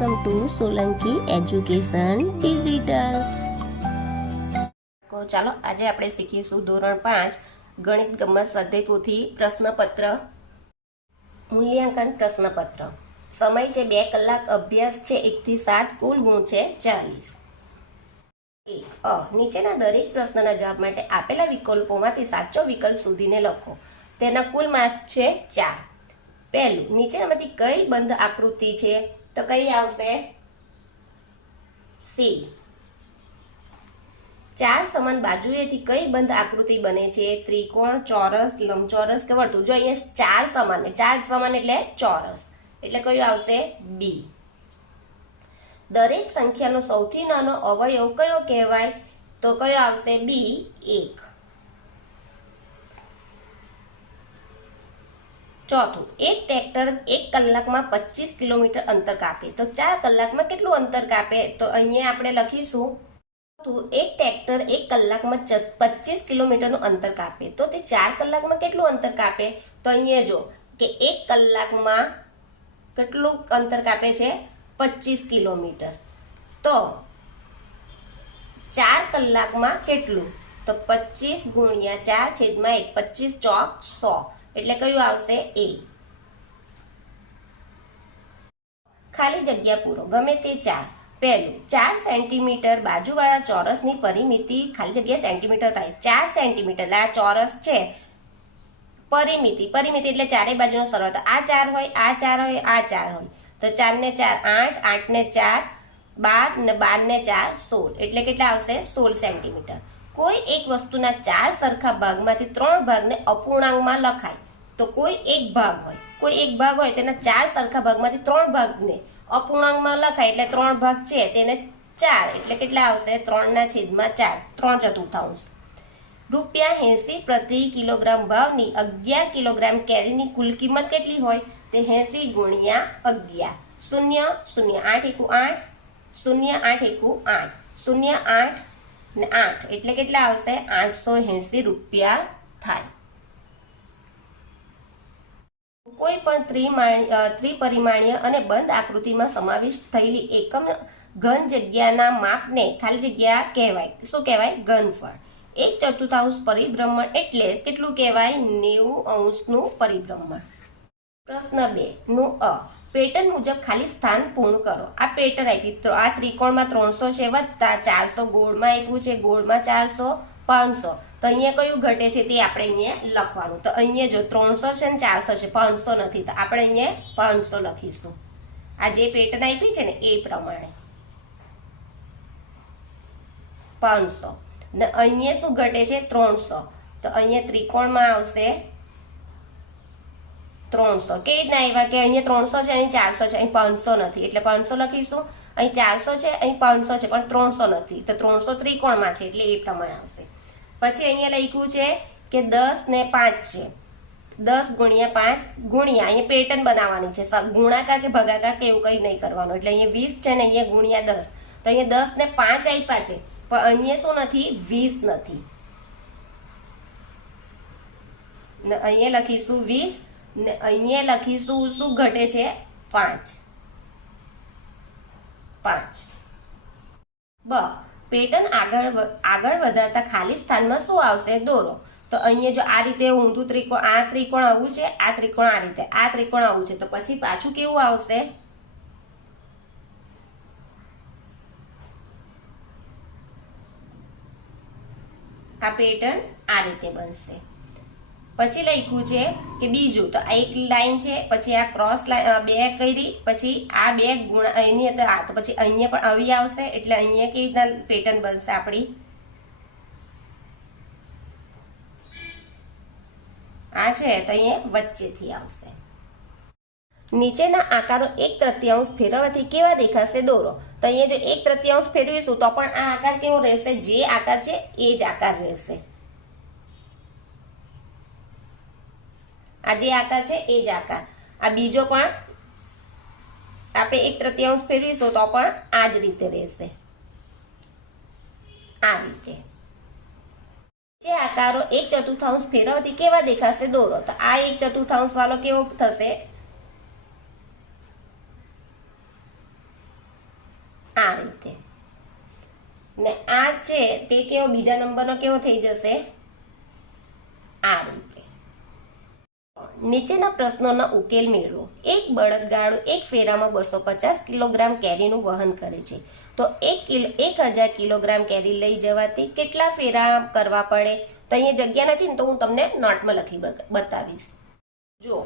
Welcome to Solanki education digital. ચાલો આજે આપણે શીખીશું ધોરણ 5 ગણિત ગમ્મત સ્વાધ્યાય પોથી પ્રશ્નપત્ર મૂલ્યાંકન પ્રશ્નપત્ર. સમય છે 2 કલાક, અભ્યાસ છે 1 થી 7, કુલ ગુણ છે 40. નીચેના દરેક પ્રશ્નના જવાબ માટે આપેલા વિકલ્પોમાંથી સાચો વિકલ્પ શોધીને લખો. તેના કુલ માર્ક્સ છે 4. પહેલું, નીચેનામાંથી કઈ બંધ આકૃતિ છે? તો કઈ આવશે? સી. 4 સમાન બાજુએથી કઈ બંધ આકૃતિ બને છે? ત્રિકોણ, ચોરસ, લંબચોરસ કે વર્તુળ? જો અહીંયા 4 સમાન એટલે ચોરસ, એટલે કયું આવશે? બી. દરેક સંખ્યાનો સૌથી નાનો અવયવ કયો કહેવાય? તો કયો આવશે? બી, 1. ચોથું, એક ટ્રેક્ટર 1 કલાકમાં 25 કિલોમીટર અંતર કાપે તો 4 કલાકમાં કેટલું અંતર કાપે? તો અહીંયા આપણે લખીશું એક ટ્રેક્ટર 1 કલાકમાં 25 કિલોમીટરનું અંતર કાપે તો તે 4 કલાકમાં કેટલું અંતર કાપે? તો અહીંયા જો કે 1 કલાકમાં કેટલું અંતર કાપે છે? 25 કિલોમીટર. તો 4 કલાકમાં કેટલું? તો 25 ગુણ્યા 4/1, 25 ચોક 100, એટલે કયું આવશે? એ. ખાલી જગ્યા પૂરો, ગમે તે 4. પહેલું, 4 સેન્ટીમીટર બાજુવાળા ચોરસની પરિમિતિ, ખાલી જગ્યા સેન્ટીમીટર થાય, 4 સેન્ટીમીટર એટલે આ ચોરસ છે. પરિમિતિ એટલે ચારે બાજુનો સરવાળો. આ 4 હોય, આ 4 હોય, આ 4 હોય, તો 4 ને 4 8, 8 ને 4 12 ને 12 ને 4 16, એટલે કેટલા આવશે? 16 સેન્ટીમીટર. કોઈ એક વસ્તુના 4 સરખા ભાગમાંથી 3 ભાગને અપૂર્ણાંકમાં લખાય તો કોઈ એક ભાગ હોય તેના 4 સરખા ભાગમાંથી 3 ભાગને અપૂર્ણાંકમાં લખાય એટલે 3 ભાગ છે તેને 4, એટલે કેટલા આવશે? 3/4, 3/4. ₹80 પ્રતિ કિલોગ્રામ ભાવની 11 કિલોગ્રામ કેરીની કુલ કિંમત કેટલી હોય? તે 80 ગુણ્યા 11. 0 0 8 × 8, 0 8 × 8, 0 8 ને 8, એટલે કેટલા આવશે? ₹880 થાય. કોઈ પણ ત્રિપરિમાણીય અને બંધ આકૃતિમાં સમાવિષ્ટ થયેલી એકમ ઘન જગ્યાના માપને ખાલી જગ્યા કહેવાય. શું કહેવાય? ઘનફળ. 1/4 પરિભ્રમણ એટલે કેટલું કહેવાય? 90° પરિભ્રમણ. પ્રશ્ન 2 નું અ. પેટર્ન મુજબ ખાલી સ્થાન પૂર્ણ કરો. આ પેટર્ન આપી, આ ત્રિકોણમાં 300 છે વત્તા 400, ગોળમાં આપ્યું છે, ગોળમાં 400, 500. તો અહીંયા કયું ઘટે છે તે આપણે અહીંયા લખવાનું. તો અહીંયા જો 300 છે ને 400 છે, 500 નથી, તો આપણે અહીંયા 500 લખીશું. આ જે પેટર્ન આપી છે ને એ પ્રમાણે 500. ને અહીંયા શું ઘટે છે? 300. તો અહીંયા ત્રિકોણમાં આવશે 300. કેવી રીતના આવ્યા કે અહીંયા 300 છે, અહીં 400 છે, અહીં 500 નથી, એટલે 500 લખીશું. અહીં 400 છે, અહીં 500 છે, પણ 300 નથી, તો 300 ત્રિકોણમાં છે એટલે એ પ્રમાણે આવશે. પછી અહીંયા લખ્યું છે કે 10 ને 5 છે, 10 ગુણ્યા 5 ગુણ્યા અહીંયા પેટર્ન બનાવવાની છે, ગુણાકાર કે ભાગાકાર કે એવું કંઈ નહીં કરવાનું. એટલે અહીંયા 20 છે ને અહીંયા ગુણ્યા 10, તો અહીંયા 10 ને 5 આપ્યા છે, પણ અહીંયા શું નથી? 20 નથી. ને અહીંયા લખીશું 20 ને અહીંયા લખીશું શું ઘટે છે? 5. બ. પેટર્ન આગળ વધારતા ખાલી સ્થાનમાં શું આવશે? દોરો. તો અહીંયા જો આ રીતે ઊંધું ત્રિકોણ, આ ત્રિકોણ આવું છે, આ ત્રિકોણ આ રીતે, આ ત્રિકોણ આવું છે, તો પછી પાછું કેવું આવશે? આ પેટર્ન આ રીતે બનશે. પછી લખ્યું છે કે બીજું, તો આ એક લાઈન છે, પછી આ ક્રોસ લાઈન 2 કરી, પછી આ 2 ગુણા એની અંદર આ, તો પછી અહીંયા પણ આવી આવશે, એટલે અહીંયા કેવી રીતના પેટર્ન બનશે આપણી? આ છે તો અહીંયા વચ્ચેથી આવશે. નીચેના આકારો 1/3 ફેરવવાથી કેવા દેખાશે? દોરો. તો અહીંયા જો 1/3 ફેરવીશું તો પણ આ આકાર કેવો રહેશે? જે આકાર છે એ જ આકાર રહેશે. આ જે આકાર છે એ જ આકાર. આ બીજો પણ આપણે 1/3 ફેરવીશું તો પણ આ જ રીતે રહેશે. આ રીતે જે આકારો 1/4 ફેરવવાથી કેવા દેખાશે? દોરો. તો આ 1/4 વાળો કેવો થશે? આ રીતે, ને આ છે તે કેવો બીજા નંબરનો કેવો થઈ જશે, આ રીતે. નીચેના પ્રશ્નોનો ઉકેલ મેળવો. એક બળદગાડો એક ફેરામાં 250 કિલોગ્રામ કેરીનું વહન કરે છે, તો 1000 કિલોગ્રામ કેરી લઈ જવાથી કેટલા ફેરા કરવા પડે? તો અહીંયા જગ્યા નથી ને, તો હું તમને નોટમાં લખી બતાવીશ. જો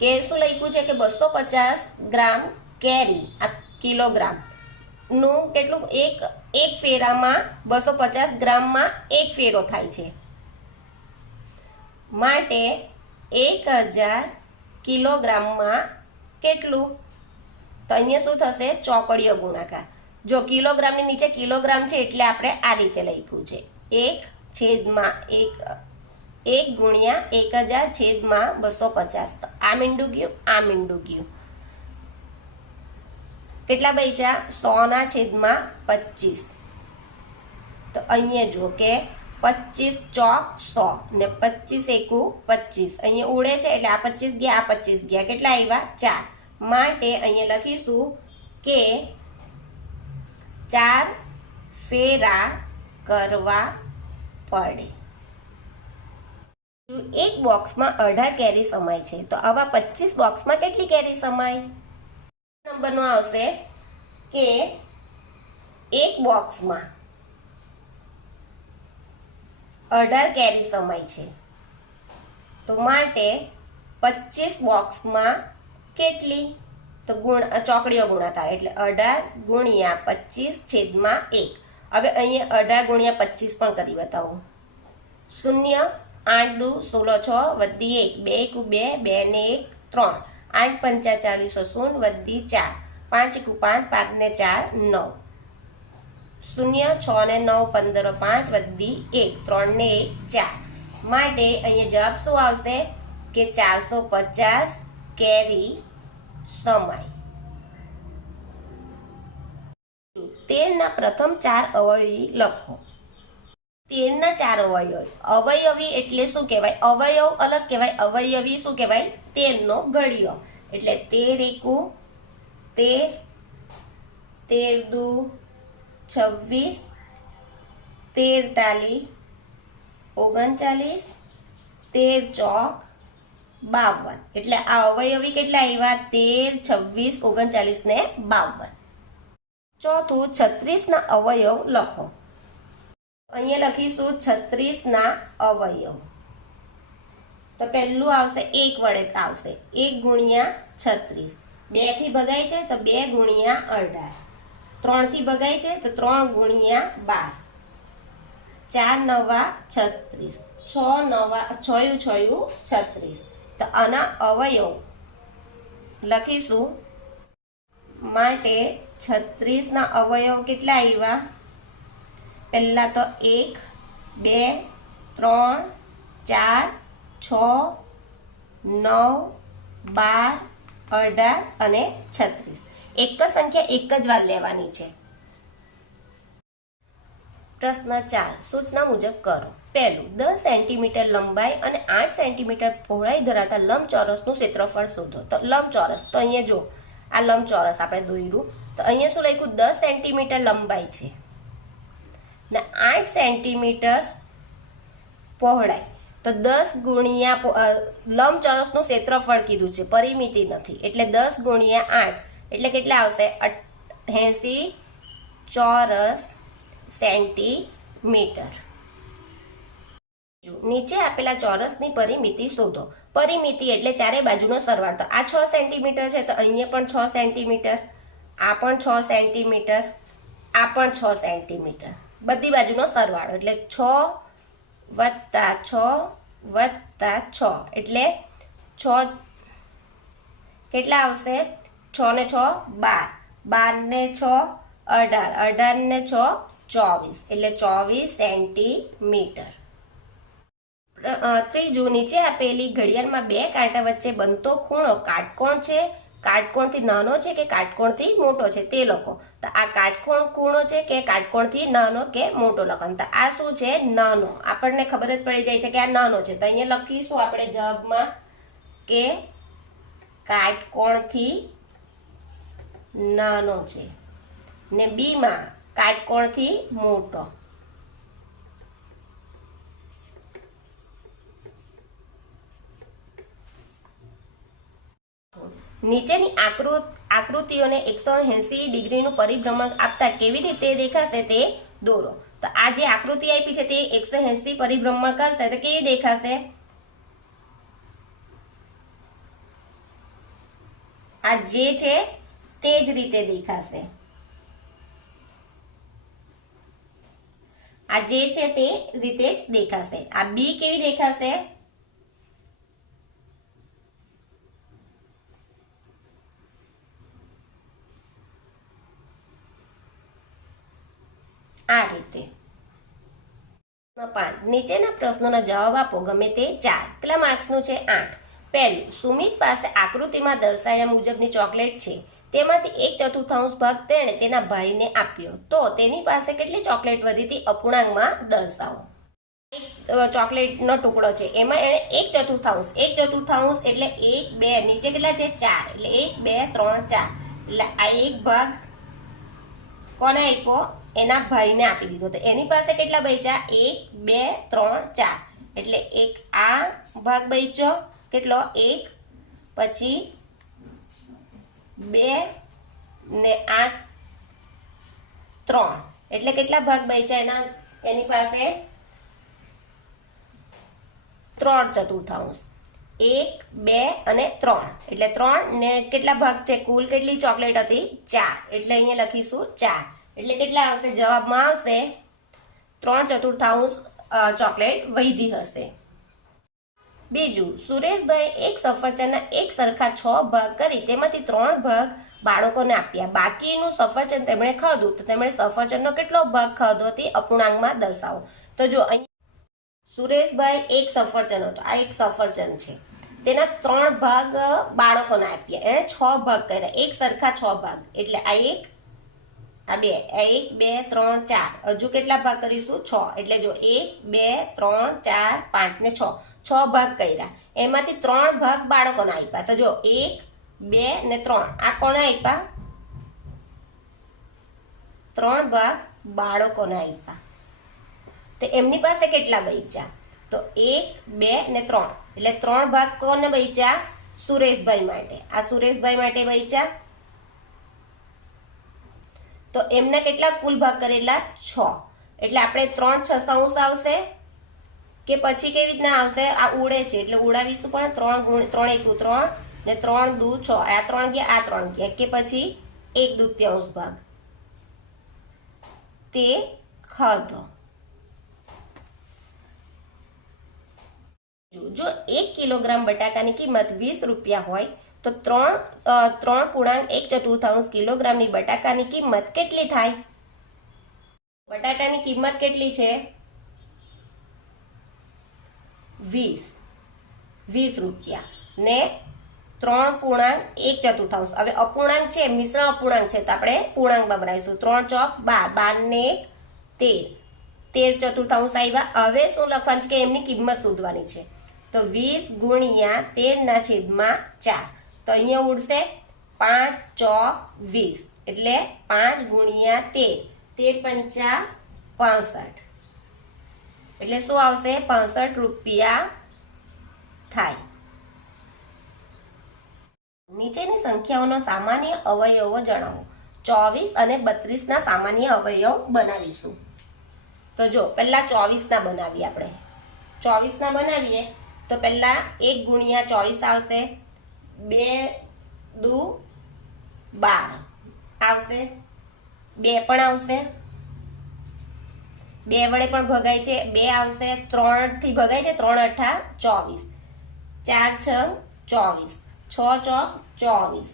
કે શું લખ્યું છે કે 250 ગ્રામ કેરી, આ કિલોગ્રામ નું કેટલું, એક ફેરામાં 250 ગ્રામમાં એક ફેરો થાય છે, માટે 1000 કિલોગ્રામમાં કેટલું? તો અહીંયા શું થશે, ચોકડીયો ગુણાકાર. જો કિલોગ્રામની નીચે કિલોગ્રામ છે એટલે આપણે આ રીતે લખ્યું છે, 1 ગુણ્યા 1000 છેદમાં 250. તો આ મીંડું ગયું, આ મીંડું ગયું. કેટલા બચ્યા? 100 ના છેદમાં 25. તો અહીંયા જુઓ કે 25 ચોક 100 ને 25 એકુ 25, અહીંયા ઉડે છે એટલે આ 25 ગયા, આ 25 ગયા, કેટલા આવ્યા? 4. માટે અહીંયા લખીશું કે 4 ફેરા કરવા પડે. એક બોક્સમાં 18 કેરી સમાય છે, તો આવા 25 બોક્સમાં કેટલી કેરી સમાય? નંબરનો આવશે કે એક બોક્સમાં 18 કેરી સમાય છે, તો માટે 25 બોક્સમાં કેટલી? તો ચોકડીયો ગુણાકાર એટલે 18 ગુણ્યા 25 છેદમાં 1. હવે અહીંયા 18 ગુણ્યા 25 પણ કરી બતાવું. 0 8 દુ 16 6 વધી 1 2 એકુ 2 2 ને 1 3 8 પંચા 40 શૂન્ય વધી 4 5 એકુ 5 5 ને 4 9 0 6 ને 9 15 5 વધી 1 3 ને 1 4. માટે અહીંયા જવાબ શું આવશે કે 450 કેરી સમાય. 13ના પ્રથમ 4 અવયવી લખો. 13ના 4 અવયવી એટલે શું કહેવાય? અવયવ અલગ કહેવાય, અવયવી શું કહેવાય? 13નો ઘડિયો. એટલે 13 એકુ 13, 13 દુ 26, 13 તાલી 39, 13 ચોક 52. એટલે આ અવયવી કેટલા આવ્યા? 13, 26, 39 ને 52. ચોથું 36ના અવયવ લખો. અહીંયા લખીશું 36ના અવયવ. તો પહેલું આવશે 1 વડે આવશે, 1 ગુણ્યા 36. 2 થી ભગાય છે તો 2 ગુણ્યા 18. 3 થી ભગાય છે તો 3 ગુણ્યા 12. 4 નવા 36, 6 નવા 6 36. તો આના અવયવ લખીશું. માટે 36ના અવયવ કેટલા આવ્યા? પહેલા તો 1 2 3 4 6 9 12 18 અને 36. એક જ સંખ્યા એક જ વાર લેવાની છે. પ્રશ્ન 4 સૂચના મુજબ કરો. પહેલું 10 સેન્ટીમીટર લંબાઈ અને 8 સેન્ટીમીટર પહોળાઈ ધરાવતા લંબચોરસનું ક્ષેત્રફળ શોધો. તો લંબચોરસ, તો અહીંયા જો આ લંબચોરસ આપણે દોર્યું, તો અહીંયા શું લખ્યું? 10 સેન્ટીમીટર લંબાઈ છે ને 8 સેન્ટીમીટર પહોળાઈ. તો 10 ગુણ્યા લંબચોરસનું ક્ષેત્રફળ કીધું છે, પરિમિતિ નથી, એટલે 10 ગુણ્યા 8 એટલે કેટલા આવશે? 80 ચોરસ સેન્ટીમીટર. નીચે આપેલા ચોરસની પરિમિતિ શોધો. પરિમિતિ એટલે ચારે બાજુનો સરવાળો. તો આ 6 સેન્ટીમીટર છે, તો અહીંયા પણ 6 સેન્ટીમીટર, આ પણ 6 સેન્ટીમીટર, આ પણ 6 સેન્ટીમીટર, બધી બાજુનો સરવાળો એટલે 6 વત્તા 6 વત્તા 6 એટલે 6 કેટલા આવશે? 6 ને 6 12, 12 ને 6 18, 18 ને 6 24 એટલે 24 સેન્ટીમીટર. ત્રીજું નીચે આપેલી ઘડિયાળમાં બે કાંટા વચ્ચે બનતો ખૂણો કાટકોણ છે, કાટકોણથી નાનો છે કે કાટકોણથી મોટો છે તે લખો. તો આ કાટકોણ ખૂણો છે કે કાટકોણથી નાનો કે મોટો લખો. તો આ શું છે? નાનો. આપણને ખબર જ પડી જાય છે કે આ નાનો છે, તો અહીંયા લખીશું આપણે જવાબમાં કે કાટકોણથી નાનો છે. ને બી માં કાટકોણથી મોટો. નીચેની આકૃતિઓને 180 ડિગ્રીનું પરિભ્રમણ આપતા કેવી રીતે દેખાશે તે દોરો. તો આ જે આકૃતિ આપી છે તે 180 પરિભ્રમણ કરશે તો કેવી દેખાશે? આ જે છે તે જ રીતે દેખાશે. આ જે છે તે રીતે જ દેખાશે. આ બી કેવી દેખાશે? આ રીતે. 5 નીચેના પ્રશ્નોના જવાબ આપો ગમે તે 4. કેટલા માર્ક્સનું છે? 8. પહેલું, સુમિત પાસે આકૃતિમાં દર્શાવ્યા મુજબની ચોકલેટ છે. તેમાંથી 1/4 ભાગ તેણે તેના ભાઈને આપ્યો. તો તેની પાસે કેટલી ચોકલેટ વધી હતી? અપૂર્ણાંકમાં દર્શાવો. એક ચોકલેટનો ટુકડો છે, એમાં એણે 1/4 એટલે 1 2 નીચે કેટલા છે? 4. એટલે 1 2 3 4. એટલે આ એક ભાગ કોને આપ્યો? એના ભાઈને આપી દીધો. તો એની પાસે કેટલા બચ્યા? 1 2 3 4. એટલે એક આ ભાગ બચ્યો કેટલો? 1, પછી 2 ને આ 3. એટલે કેટલા ભાગ બચ્યા એની પાસે? 3/4. 1 2 અને 3. એટલે 3 ને કેટલા ભાગ છે? કુલ કેટલી ચોકલેટ હતી? 4. એટલે અહીંયા લખીશું 4. એટલે કેટલા આવશે? જવાબમાં આવશે 3/4 ચોકલેટ વધી હશે. બીજું, સુરેશભાઈ એક સફરજનના એક સરખા 6 ભાગ કરી તેમાંથી 3 ભાગ બાળકોને આપ્યા. બાકીનું સફરજન તેમણે ખાધું. તો તેમણે સફરજનનો કેટલો ભાગ ખાધો તે અપૂર્ણાંકમાં દર્શાવો. તો જો અહીંયા સુરેશભાઈ એક સફરજન હતો. આ એક સફરજન છે, તેના 3 ભાગ બાળકોને આપ્યા. એણે 6 ભાગ કર્યા, એક સરખા 6 ભાગ. એટલે આ 1 આ 2, આ 1 2 3 4. હજુ કેટલા ભાગ કરીશું? 6. એટલે જો 1 2 3 4 5 ને 6 ભાગ કર્યા. એમાંથી 3 ભાગ બાળકોને આપ્યા. તો જો 1 2 ને 3 આ કોને આપ્યા? 3 ભાગ બાળકોને આપ્યા. તો એમની પાસે કેટલા બચ્યા? તો 1 2 ને 3. એટલે 3 ભાગ કોને બચ્યા? સુરેશભાઈ માટે. આ સુરેશભાઈ માટે બચ્યા. તો એમને કેટલા કુલ ભાગ કરેલા? 6. એટલે આપણે 3 6 આવશે કે પછી કેવી રીતના આવશે? આ ઉડે છે એટલે ઉડાવીશું, પણ 3 3 1 3 ને 3 2 6. આ 3 ગયા, આ 3 ગયા, કે પછી 1/2 ભાગ તે ખાધો. જો 1 કિલોગ્રામ બટાકાની કિંમત 20 રૂપિયા હોય તો 3.1/4 કિલોગ્રામની બટાકાની કિંમત કેટલી થાય? બટાકાની કિંમત કેટલી છે? 20 રૂપિયા ને 3.1/4. હવે અપૂર્ણાંક છે, મિશ્રણ અપૂર્ણાંક છે, તો આપણે પૂર્ણાંકમાં બનાવીશું. 3 ચોક 12, 12 ને 13 13/4 આવ્યા. હવે શું લખવાનું છે કે એમની કિંમત શોધવાની છે. તો 20 ગુણ્યા 13/4. તો અહીંયા ઉડશે 5 ચોક 20. એટલે 5 ગુણ્યા 13 13 5 65. એટલે શું આવશે? 65 રૂપિયા થાય. નીચેની સંખ્યાઓનો સામાન્ય અવયવો જણાવો. 24 અને 32 ના સામાન્ય અવયવ બનાવીશું. તો જો પહેલા 24 ના બનાવીએ. આપણે 24 ના બનાવીએ તો પહેલા 1 ગુણ્યા 24 આવશે. 2 દુ 12 આવશે. 2 પણ આવશે. 2 વડે પણ ભગાય છે, 2 આવશે. 3 થી ભગાય છે, 3 8 24. 4 6 24. 6 ચોક 24.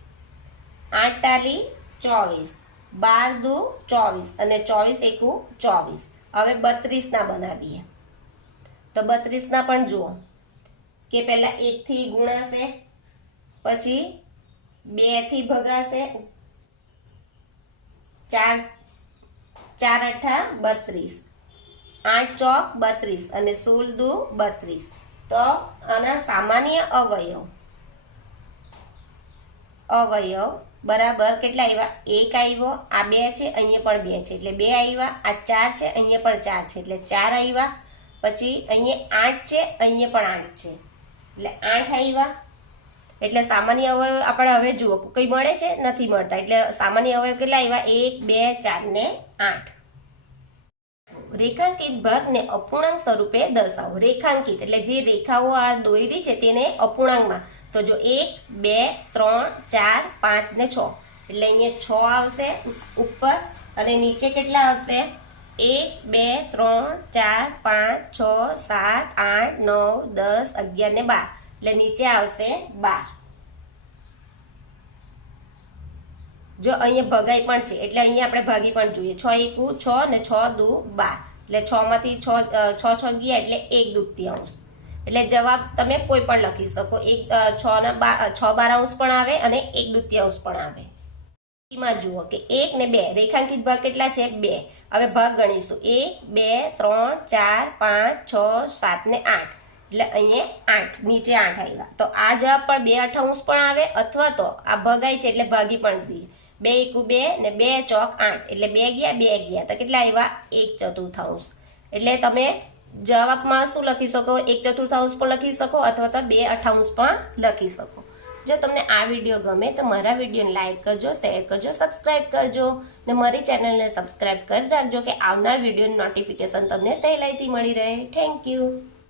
8 ટાલી 24. 12 દુ 24 અને 24 એકુ 24. હવે 32 ના બનાવીએ. તો 32 ના પણ જુઓ કે પહેલા 1 થી ગુણાશે, પછી 2 થી ભગાશે. 4 8 32. 8 ચોક 32 અને 16 દુ 32. તો આના સામાન્ય અવયવ બરાબર કેટલા આવ્યા? 1 આવ્યો, આ 2 છે, અહીંયા પણ 2 છે એટલે 2 આવ્યા, આ 4 છે, અહીંયા પણ 4 છે એટલે 4 આવ્યા. પછી અહીંયા 8 છે, અહીંયા પણ 8 છે એટલે 8 આવ્યા. એટલે સામાન્ય અવયવ આપણે હવે જુઓ કઈ મળે છે? નથી મળતા. એટલે સામાન્ય અવયવ કેટલા આવ્યા? 1 2 4 ને 8. રેખાંકિત ભાગને અપૂર્ણાંક સ્વરૂપે દર્શાવો. રેખાંકિત એટલે જે રેખાઓ આ દોરી છે તેને અપૂર્ણાંકમાં, તો જો 1 2 3 4 5 ને 6 એટલે અહીંયા 6 આવશે ઉપર અને નીચે કેટલા આવશે? 1 2 3 4 5 6 7 8 9 10 11 ને 12 એટલે નીચે આવશે 12. જો અહીંયા ભગાઈ પણ છે એટલે અહીંયા આપણે ભાગી પણ જોઈએ. 6 એકુ 6 ને 6 દુ 12 એટલે 6 માંથી 6 ગયા એટલે 1 દૂતીયાંશ. એટલે જવાબ તમે કોઈ પણ લખી શકો. 6 12 પણ આવે અને 1 દૂતીયાંશ પણ આવે. માં જુઓ કે 1 ને 2 રેખાંકિત ભાગ કેટલા છે? 2. હવે ભાગ ગણીશું. 1 2 3 4 5 6 7 ને 8 એટલે અહીંયા 8 નીચે 8 આવ્યા. તો આ જવાબ પણ 2 અઠાંશ પણ આવે અથવા તો આ ભગાઈ છે એટલે ભાગી પણ દઈએ. 2 એકુ 2 ને 2 ચોક 8 એટલે 2 ગયા તો કેટલા આવ્યા? 1/4. એટલે તમે જવાબમાં શું લખી શકો? 1/4 પણ લખી શકો અથવા તો 2 અઠાંશ પણ લખી શકો. જો તમને આ વિડીયો ગમે તો મારા વિડીયોને લાઈક કરજો, શેર કરજો, સબસ્ક્રાઇબ કરજો ને મારી ચેનલને સબસ્ક્રાઇબ કરી રાખજો કે આવનાર વિડીયોની નોટિફિકેશન તમને સહેલાઈથી મળી રહે. Thank you.